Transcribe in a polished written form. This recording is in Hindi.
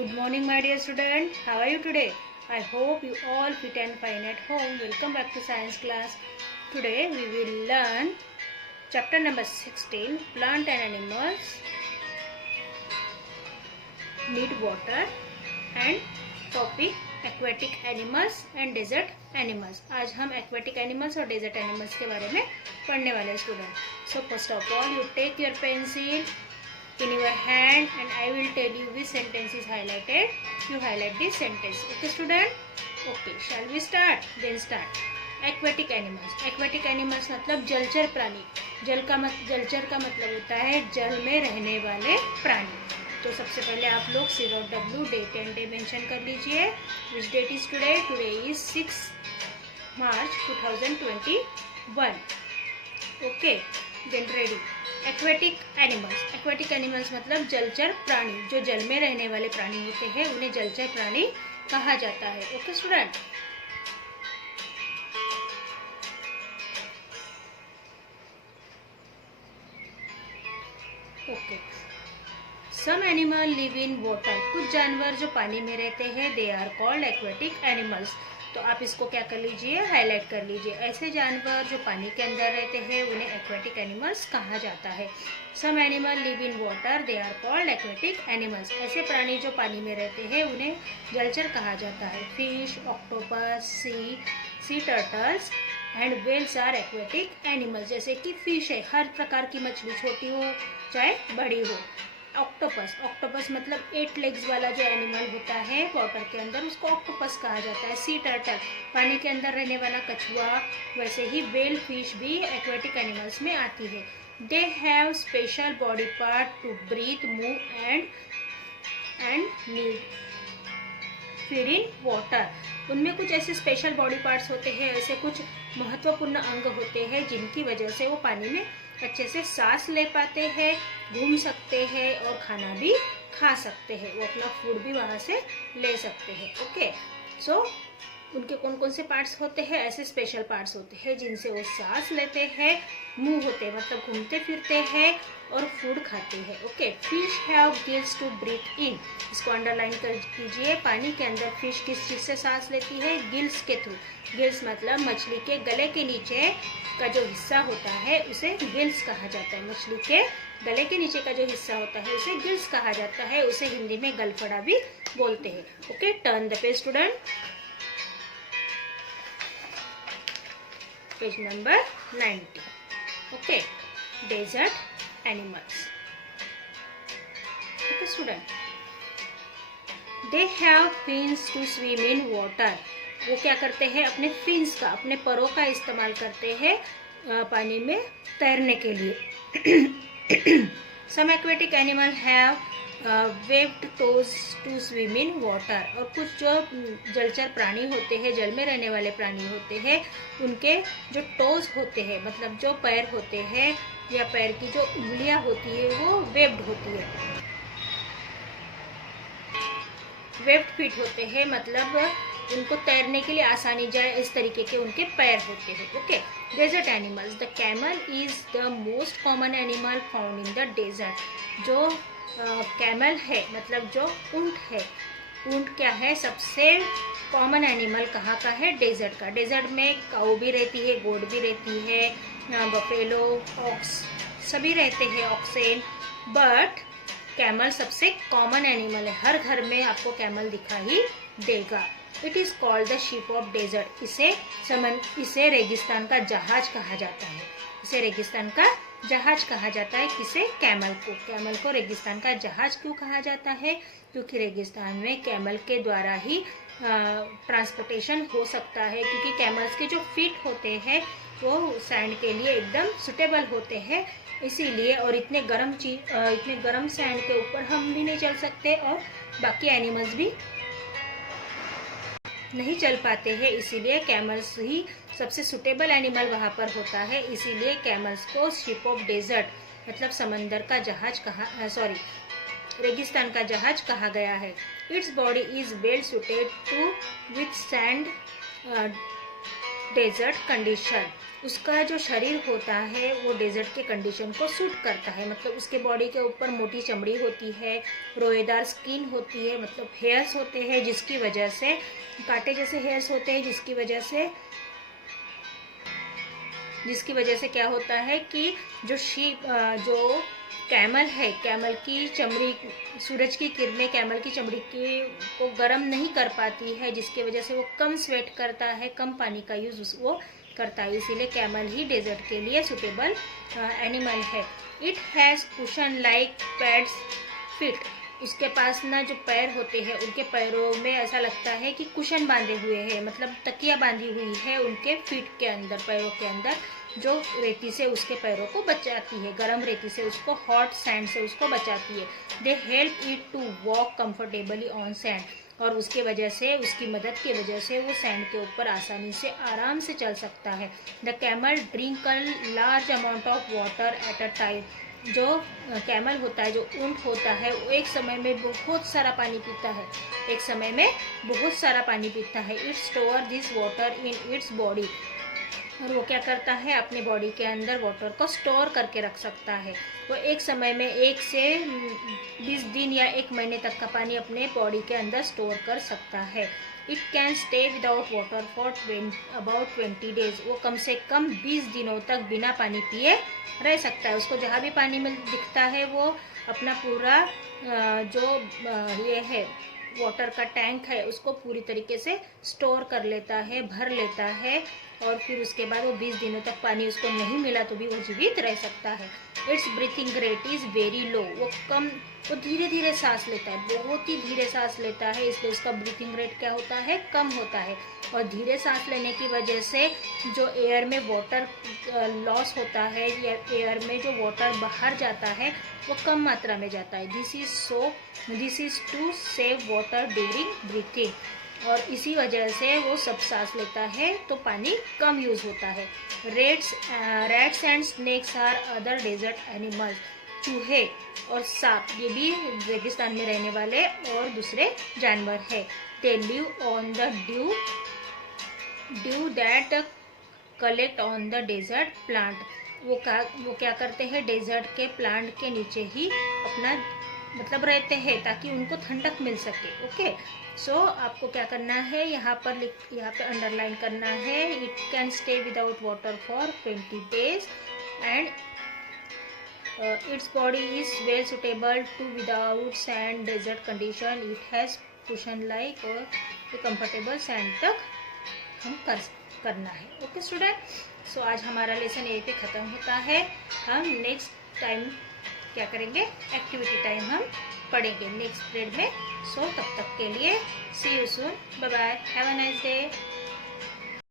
Good morning, my dear student. How are you today? I hope you all fit and fine at home. Welcome back to science class. Today we will learn chapter number 16, Plant and Animals Need Water, and topic Aquatic Animals and Desert Animals. आज हम aquatic animals और desert animals के बारे में पढ़ने वाले student. So first of all, you take your pencil in your hand and I will tell you which sentence is highlighted. You highlight this sentence. Okay student? Okay. Shall we start? Then start. Aquatic animals. Aquatic animals मतलब जलचर प्राणी. जलचर का मतलब होता है जल में रहने वाले प्राणी. तो सबसे पहले आप लोग C.W date and day mention कर लीजिए. Which date is today? Today is 6 March 2021. Okay. Then ready. Aquatic animals मतलब जलचर प्राणी. जो जल में रहने वाले प्राणी होते हैं उन्हें जलचर प्राणी कहा जाता है. Okay student. Okay. Some animal live in water. कुछ जानवर जो पानी में रहते हैं they are called aquatic animals. तो आप इसको क्या कर लीजिए, हाईलाइट कर लीजिए. ऐसे जानवर जो पानी के अंदर रहते हैं उन्हें एक्वेटिक एनिमल्स कहा जाता है. Some animal live in water they are called aquatic animals. ऐसे प्राणी जो पानी में रहते हैं उन्हें जलचर कहा जाता है. Fish, octopus, sea turtles and whales are aquatic animals. जैसे कि फिश है, हर प्रकार की मछली, छोटी हो चाहे बड़ी हो. ऑक्टोपस मतलब 8 लेग्स वाला जो एनिमल होता है वाटर के अंदर, उसको ऑक्टोपस कहा जाता है. सी टर्टल पानी के अंदर रहने वाला कछुआ. वैसे ही वेल फिश भी एक्वेटिक एनिमल्स में आती है. They have special body part to breathe, move and live, feed in water. उनमें कुछ ऐसे स्पेशल बॉडी पार्ट्स होते हैं, ऐसे कुछ महत्वपूर्ण अंग होते हैं जिनकी वजह से वो पानी में अच्छे से सांस ले पाते हैं, घूम सकते हैं और खाना भी खा सकते हैं. वो अपना फूड भी वहाँ से ले सकते हैं. ओके. सो उनके कौन कौन से पार्ट्स होते हैं? ऐसे स्पेशल पार्ट्स होते हैं जिनसे वो सांस लेते हैं, मूव होते हैं मतलब घूमते फिरते हैं और फूड खाते हैं. Okay. Fish have gills to breathe in. इसको अंडरलाइन कर कीजिए. पानी के अंदर फिश किस चीज़ से सांस लेती है? गिल्स के थ्रू. गिल्स मतलब मछली के गले के नीचे का जो हिस्सा होता है उसे गिल्स कहा जाता है. मछली के गले के नीचे का जो हिस्सा होता है उसे गिल्स कहा जाता है. उसे हिंदी में गलफड़ा भी बोलते हैं. Okay. Turn the page student. Page number 90. Okay. Desert animals. Okay student. They have fins to swim in water. वो क्या करते हैं? अपने फिन्स का, अपने परों का इस्तेमाल करते हैं पानी में तैरने के लिए. Some aquatic animal have webbed toes to swim in water. और कुछ जो जलचर प्राणी होते हैं, जल में रहने वाले प्राणी होते हैं, उनके जो टोज होते हैं मतलब जो पैर होते हैं या पैर की जो उंगलियां होती है वो वेब्ड होती है. वेब्ड फीट होते हैं मतलब उनको तैरने के लिए आसानी जाए इस तरीके के उनके पैर होते हैं. Okay. Desert animals. The camel is the most common animal found in the desert. जो कैमल है मतलब जो ऊंट है, ऊंट क्या है? सबसे कॉमन एनिमल कहाँ का है? डेजर्ट का. डेजर्ट में काऊ भी रहती है, गोट भी रहती है, बफेलो, ऑक्स सभी रहते हैं, ऑक्सेन. बट कैमल सबसे कॉमन एनिमल है. हर घर में आपको कैमल दिखाई देगा. It is called the ship of desert. इसे रेगिस्तान का जहाज कहा जाता है. इसे रेगिस्तान का जहाज कहा जाता है. किसे? कैमल को. कैमल को रेगिस्तान का जहाज क्यों कहा जाता है? क्योंकि रेगिस्तान में कैमल के द्वारा ही ट्रांसपोर्टेशन हो सकता है. क्योंकि कैमल्स के जो फीट होते हैं वो सैंड के लिए एकदम सुटेबल होते हैं, इसीलिए. और इतने गर्म सैंड के ऊपर हम भी नहीं चल सकते और बाकी एनिमल्स भी नहीं चल पाते हैं, इसीलिए कैमल्स ही सबसे सुटेबल एनिमल वहाँ पर होता है. इसीलिए कैमल्स को शिप ऑफ डेजर्ट मतलब समंदर का जहाज रेगिस्तान का जहाज कहा गया है. Its body is well suited to withstand desert condition, उसका जो शरीर होता है वो डेजर्ट के कंडीशन को सूट करता है। मतलब उसके बॉडी के ऊपर मोटी चमड़ी होती है, रोएदार स्किन होती है, मतलब हेयर्स होते हैं जिसकी वजह से, कांटे जैसे हेयर्स होते हैं जिसकी वजह से क्या होता है कि जो कैमल है, कैमल की चमड़ी, सूरज की किरणें कैमल की चमड़ी को गर्म नहीं कर पाती है, जिसकी वजह से वो कम स्वेट करता है, कम पानी का यूज़ वो करता है। इसीलिए कैमल ही डेजर्ट के लिए सुटेबल एनिमल है। It has cushion like pads fit, उसके पास ना जो पैर होते हैं उनके पैरों में ऐसा लगता है कि कुशन बांधे हुए हैं, मतलब तकिया बांधी हुई है उनके फीट के अंदर, पैरों के अंदर, जो रेती से उसके पैरों को बचाती है, गर्म रेती से उसको, हॉट सैंड से उसको बचाती है। They help it to walk comfortably on sand, और उसके वजह से, उसकी मदद की वजह से वो सैंड के ऊपर आसानी से आराम से चल सकता है। The camel drink a large amount of water at a time, जो कैमल होता है, जो ऊंट होता है, वो एक समय में बहुत सारा पानी पीता है, it store this water in its body, और वो क्या करता है, अपने बॉडी के अंदर वाटर को स्टोर करके रख सकता है। वो एक समय में 1 से 20 दिन या 1 महीने तक का पानी अपने बॉडी के अंदर स्टोर कर सकता है। It can stay without water for about 20 days, वो कम से कम 20 दिनों तक बिना पानी पिए रह सकता है। उसको जहाँ भी पानी मिल दिखता है वो अपना पूरा ये है वाटर का टैंक है, उसको पूरी तरीके से स्टोर कर लेता है, भर लेता है, और फिर उसके बाद वो 20 दिनों तक पानी उसको नहीं मिला तो भी वो जीवित रह सकता है। It's breathing rate is very low, वो धीरे धीरे सांस लेता है, बहुत ही धीरे सांस लेता है, इसलिए उसका ब्रीथिंग रेट क्या होता है, कम होता है। और धीरे सांस लेने की वजह से जो एयर में वाटर लॉस होता है, या एयर में जो वाटर बाहर जाता है वो कम मात्रा में जाता है। This is to save water during breathing, और इसी वजह से वो सब सांस लेता है तो पानी कम यूज़ होता है। Rats and snakes are other desert animals, चूहे और सांप ये भी रेगिस्तान में रहने वाले और दूसरे जानवर है। They live on the dew that collect on the desert plant, वो क्या करते हैं, डेजर्ट के प्लांट के नीचे ही अपना मतलब रहते हैं ताकि उनको ठंडक मिल सके। ओके, सो आपको क्या करना है, यहाँ पे अंडरलाइन करना है, it can stay without water for 20 days and its body is well suitable to without sand desert condition, it has cushion like और कंफर्टेबल सैंड तक हम करना है। ओके स्टूडेंट, सो आज हमारा लेसन यहीं पे ख़त्म होता है। हम नेक्स्ट टाइम क्या करेंगे, एक्टिविटी टाइम हम पढ़ेंगे नेक्स्ट पीरियड में। सो तब तक के लिए see you soon, bye bye, have a nice day.